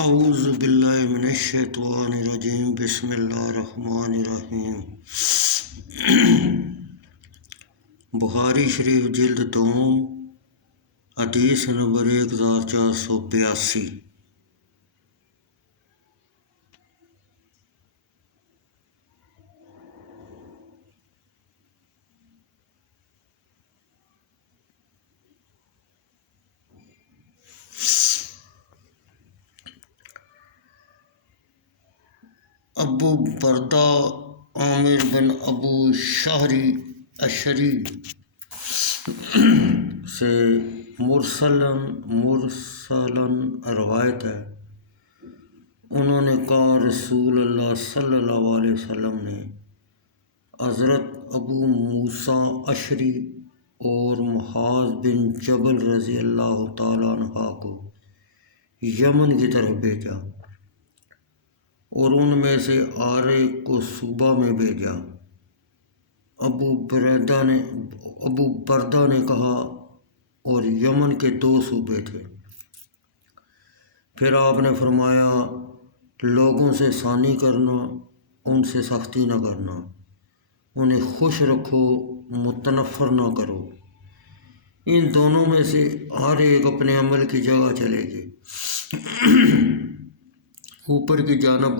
اعوذ باللہ من الشیطان الرجیم بسم اللہ الرحمن الرحیم۔ بخاری شریف جلد دوم حدیث نمبر 1482۔ ابو بردہ عامر بن ابو شہری اشری سے مرسلاً روایت ہے، انہوں نے کہا رسول اللہ صلی اللہ علیہ وسلم نے حضرت ابو موسیٰ اشری اور معاذ بن جبل رضی اللہ تعالیٰ عنہ کو یمن کی طرف بھیجا اور ان میں سے آرے کو صوبہ میں بھیجا۔ ابو بردہ نے کہا اور یمن کے 2 صوبے تھے۔ پھر آپ نے فرمایا لوگوں سے ثانی کرنا، ان سے سختی نہ کرنا، انہیں خوش رکھو، متنفر نہ کرو۔ ان دونوں میں سے ہر ایک اپنے عمل کی جگہ چلے گی۔ اوپر کی جانب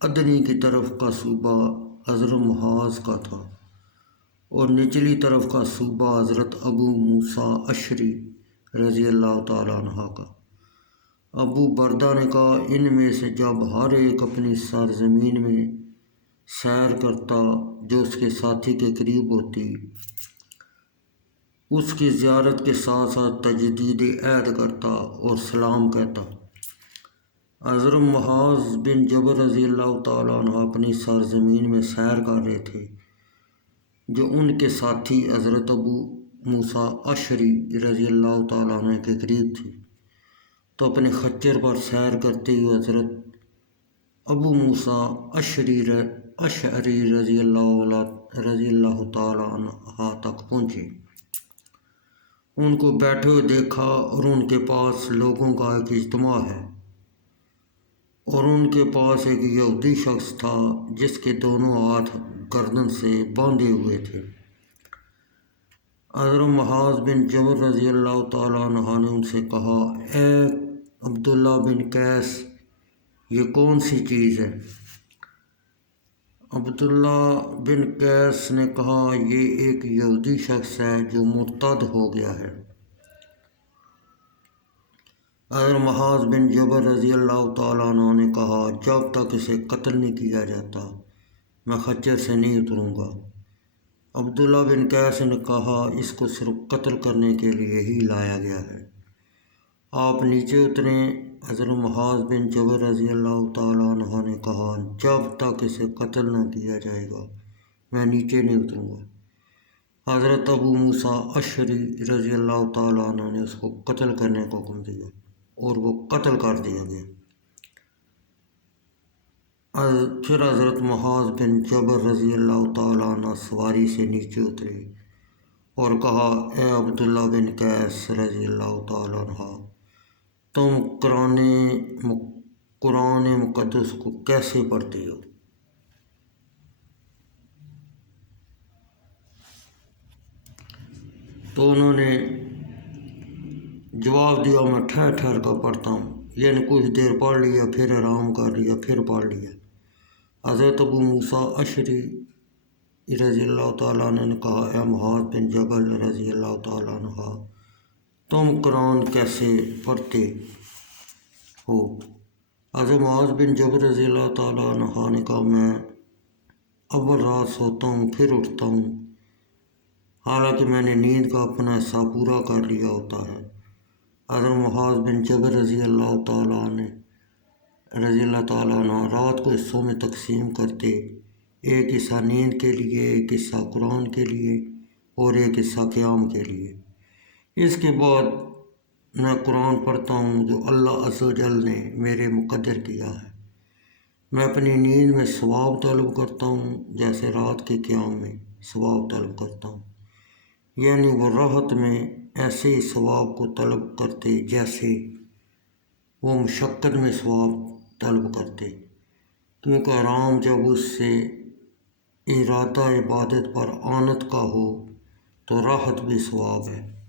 ادنی کی طرف کا صوبہ حضرت معاذ کا تھا اور نچلی طرف کا صوبہ حضرت ابو موسیٰ اشری رضی اللہ تعالیٰ عنہ کا۔ ابو بردہ نے کہا ان میں سے جب ہر ایک اپنی سرزمین میں سیر کرتا جو اس کے ساتھی کے قریب ہوتی، اس کی زیارت کے ساتھ ساتھ تجدید عہد کرتا اور سلام کہتا۔ حضرت معاذ بن جبل رضی اللہ تعالیٰ عنہ اپنی سرزمین میں سیر کر رہے تھے جو ان کے ساتھی حضرت ابو موسیٰ اشری رضی اللہ تعالیٰ عنہ کے قریب تھی، تو اپنے خچر پر سیر کرتے ہوئے حضرت ابو موسیٰ اشری رضی اللہ تعالیٰ عنہ تک پہنچے۔ ان کو بیٹھے ہوئے دیکھا اور ان کے پاس لوگوں کا ایک اجتماع ہے اور ان کے پاس ایک یہودی شخص تھا جس کے دونوں ہاتھ گردن سے باندھے ہوئے تھے۔ حضرت معاذ بن جبل رضی اللہ تعالیٰ عنہ نے ان سے کہا اے عبداللہ بن قیس، یہ کون سی چیز ہے؟ عبداللہ بن قیس نے کہا یہ ایک یہودی شخص ہے جو مرتد ہو گیا ہے۔ حضرت معاذ بن جبل رضی اللہ تعالیٰ عنہ نے کہا جب تک اسے قتل نہیں کیا جاتا میں خچر سے نہیں اتروں گا۔ عبداللہ بن قیس نے کہا اس کو صرف قتل کرنے کے لیے ہی لایا گیا ہے۔ آپ نیچے اتریں۔ حضرت معاذ بن جبل رضی اللہ تعالیٰ عنہ نے کہا جب تک اسے قتل نہ کیا جائے گا میں نیچے نہیں اتروں گا۔ حضرت ابو موسیٰ اشری رضی اللہ تعالیٰ عنہ نے اس کو قتل کرنے کا حکم دیا اور وہ قتل کر دیا گیا۔ پھر حضرت معاذ بن جبل رضی اللہ تعالیٰ عنہ سواری سے نیچے اترے اور کہا اے عبداللہ بن قیس رضی اللہ تعالیٰ عنہ، تم قرآن مقدس کو کیسے پڑھتے ہو؟ تو انہوں نے جواب دیا میں ٹھہر ٹھہر کر پڑھتا ہوں، یعنی کچھ دیر پڑھ لیا پھر آرام کر لیا پھر پڑھ لیا۔ حضرت ابو موسیٰ اشری رضی اللہ تعالیٰ عنہ نے کہا اے معاذ بن جبل رضی اللہ تعالیٰ عنہ، تم قرآن کیسے پڑھتے ہو؟ حضرت معاذ بن جبل رضی اللہ تعالیٰ عنہ نے کہا میں اول رات سوتا ہوں پھر اٹھتا ہوں، حالانکہ میں نے نیند کا اپنا حصہ پورا کر لیا ہوتا ہے۔ حضرت معاذ بن جبل رضی اللہ تعالیٰ عنہ رات کو حصوں میں تقسیم کرتے، ایک حصہ نیند کے لیے، ایک حصہ قرآن کے لیے اور ایک حصہ قیام کے لیے۔ اس کے بعد میں قرآن پڑھتا ہوں جو اللہ عز و جل نے میرے مقدر کیا ہے۔ میں اپنی نیند میں ثواب طلب کرتا ہوں جیسے رات کے قیام میں ثواب طلب کرتا ہوں، یعنی وہ راحت میں ایسے ہی ثواب کو طلب کرتے جیسے وہ مشقت میں ثواب طلب کرتے، کیونکہ آرام جب اس سے ارادہ عبادت پر آنت کا ہو تو راحت بھی ثواب ہے۔